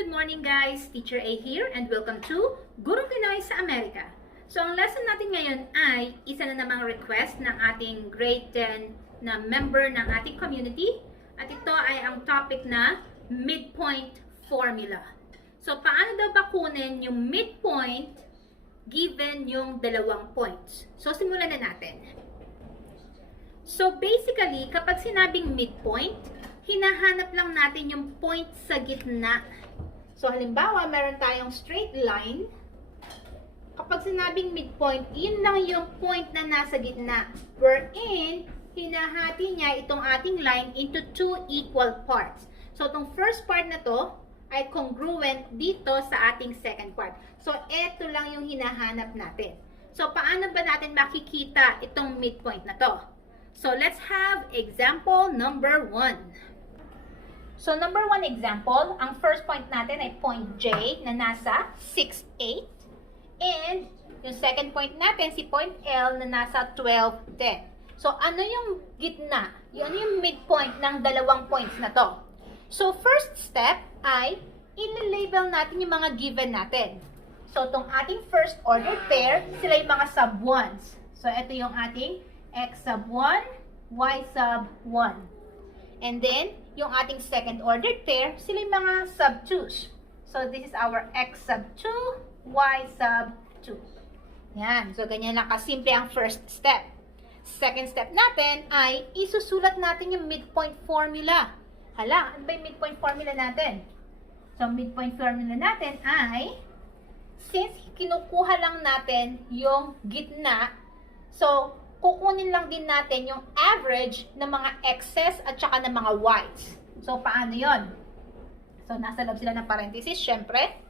Good morning guys! Teacher A here and welcome to Gurong Pinoy sa Amerika. So ang lesson natin ngayon ay isa na namang request ng ating grade 10 na member ng ating community at ito ay ang topic na midpoint formula. So paano daw ba kunin yung midpoint given yung dalawang points? So simulan na natin. So basically kapag sinabing midpoint, hinahanap lang natin yung point sa gitna. So, halimbawa, meron tayong straight line. Kapag sinabing midpoint, yun lang yung point na nasa gitna. Wherein, hinahati niya itong ating line into two equal parts. So, itong first part na to ay congruent dito sa ating second part. So, eto lang yung hinahanap natin. So, paano ba natin makikita itong midpoint na to? So, let's have example number 1. So, number 1 example, ang first point natin ay point J na nasa 6, 8. And yung second point natin, si point L na nasa 12, 10. So, ano yung gitna? Ano yung midpoint ng dalawang points na to? So, first step ay i-label natin yung mga given natin. So, itong ating first order pair, sila yung mga sub 1s. So, ito yung ating x sub 1, y sub 1. And then, yung ating second ordered pair, sila yung mga sub 2s. So, this is our x sub 2, y sub 2. Yan. So, ganyan lang kasimple ang first step. Second step natin ay isusulat natin yung midpoint formula. Hala, ano ba yung midpoint formula natin? So, midpoint formula natin ay, since kinukuha lang natin yung gitna, so, kukunin lang din natin yung average ng mga x's at saka ng mga y's. So, paano yon? So, nasa loob sila ng parenthesis, syempre.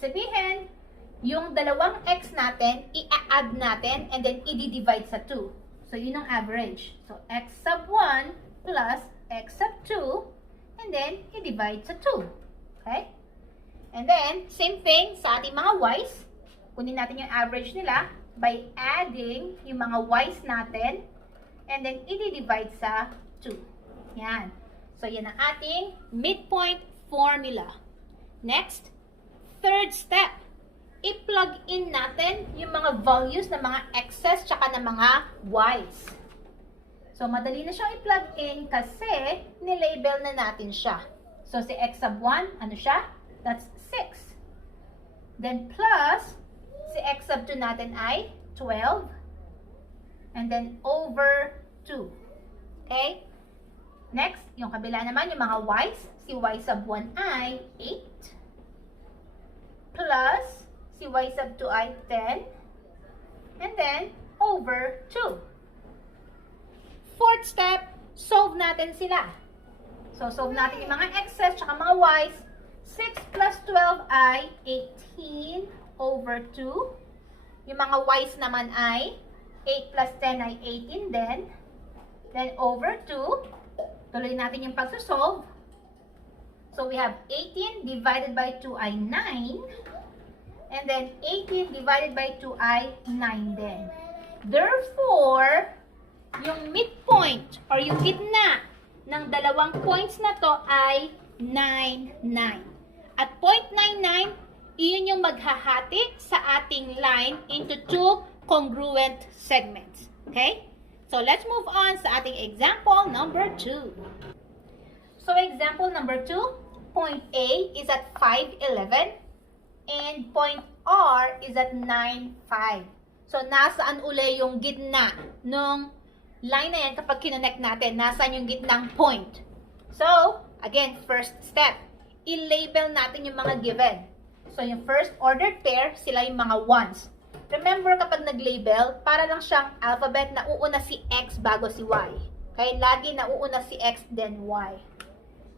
Sabihin, yung dalawang x natin, i-add natin, and then i-divide sa 2. So, yun ang average. So, x sub 1 plus x sub 2, and then i-divide sa 2. Okay? And then, same thing sa ating mga y's. Kunin natin yung average nila by adding yung mga y's natin and then i-divide sa 2. Yan. So, yan ang ating midpoint formula. Next, third step. I-plug in natin yung mga values ng mga x's tsaka ng mga y's. So, madali na siyang i-plug in kasi nilabel na natin siya. So, si x sub 1, ano siya? That's 6. Then, plus si x sub 2 natin ay 12. And then, over 2. Okay? Next, yung kabila naman, yung mga y's. Si y sub 1 ay 8. Plus, si y sub 2 ay 10. And then, over 2. Fourth step, solve natin sila. So, solve natin yung mga x's tsaka mga y's. 6 plus 12 ay 18 over 2. Yung mga y's naman ay 8 plus 10 ay 18 din. Then over 2. Tuloy natin yung pagsusolve. So we have 18 divided by 2 ay 9. And then 18 divided by 2 ay 9 din. Therefore, yung midpoint or yung gitna ng dalawang points na to ay 9, 9. At 0.99, iyon yung maghahati sa ating line into two congruent segments. Okay? So, let's move on sa ating example number 2. So, example number 2, point A is at 511 and point R is at 9,5. So, nasaan uli yung gitna nung line na yan kapag kinonect natin? Nasaan yung gitnang point? So, again, first step, i-label natin yung mga given. So, yung first ordered pair, sila yung mga 1s. Remember, kapag nag-label, para lang siyang alphabet na uuna si X bago si Y. Okay? Lagi na uuna si X, then Y.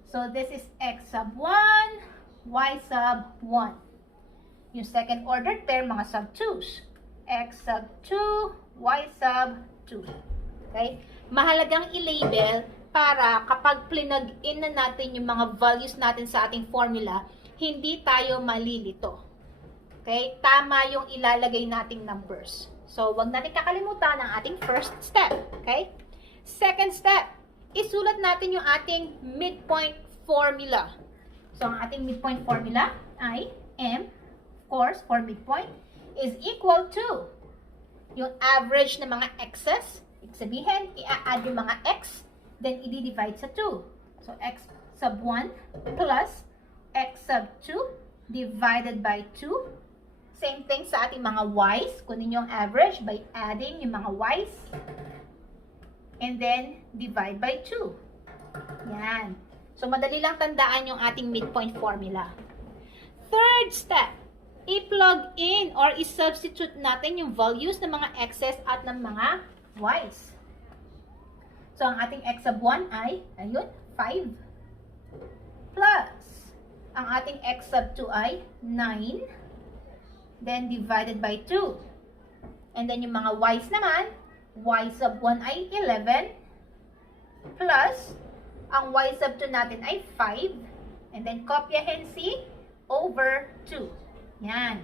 So, this is X sub 1, Y sub 1. Yung second ordered pair, mga sub 2s. X sub 2, Y sub 2. Okay? Mahalagang i-label para kapag plinag-in na natin yung mga values natin sa ating formula, hindi tayo malilito. Okay? Tama yung ilalagay nating numbers. So, wag natin kakalimutan ang ating first step. Okay? Second step, isulat natin yung ating midpoint formula. So, ang ating midpoint formula ay M, of course, for midpoint, is equal to yung average ng mga x's. Ibig sabihin, i-add yung mga x, then i-divide sa 2. So, x sub 1 plus x sub 2 divided by 2. Same thing sa ating mga y's. Kunin yung average by adding yung mga y's. And then, divide by 2. Yan. So, madali lang tandaan yung ating midpoint formula. Third step, i-plug in or i-substitute natin yung values ng mga x's at ng mga y's. So, ang ating x sub 1 ay, ayun, 5. Plus, ang ating x sub 2 ay 9. Then, divided by 2. And then, yung mga y's naman, y sub 1 ay 11. Plus, ang y sub 2 natin ay 5. And then, kopyahin si over 2. Yan.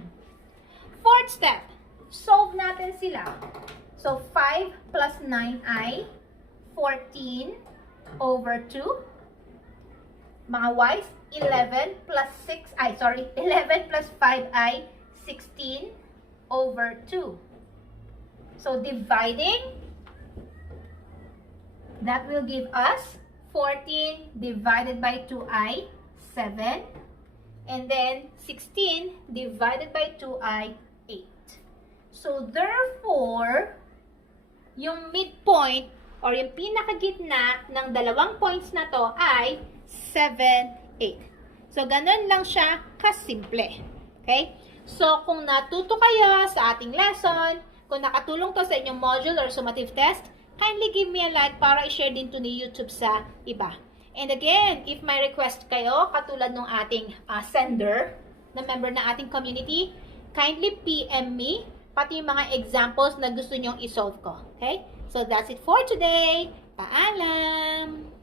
Fourth step, solve natin sila. So, 5 plus 9 ay 14 over 2. Mga y's, 11 plus 6, 11 plus 5 ay 16 over 2. So, dividing, that will give us 14 divided by 2 ay 7. And then, 16 divided by 2 ay 8. So, therefore, yung midpoint or yung pinakagitna ng dalawang points na to ay 7, 8. So, ganun lang siya kasimple. Okay? So, kung natuto kayo sa ating lesson, kung nakatulong to sa inyong module or summative test, kindly give me a like para i-share din to ni YouTube sa iba. And again, if may request kayo, katulad ng ating sender, na member ng ating community, kindly PM me, pati yung mga examples na gusto nyong isolve ko. Okay? So, that's it for today. Paalam!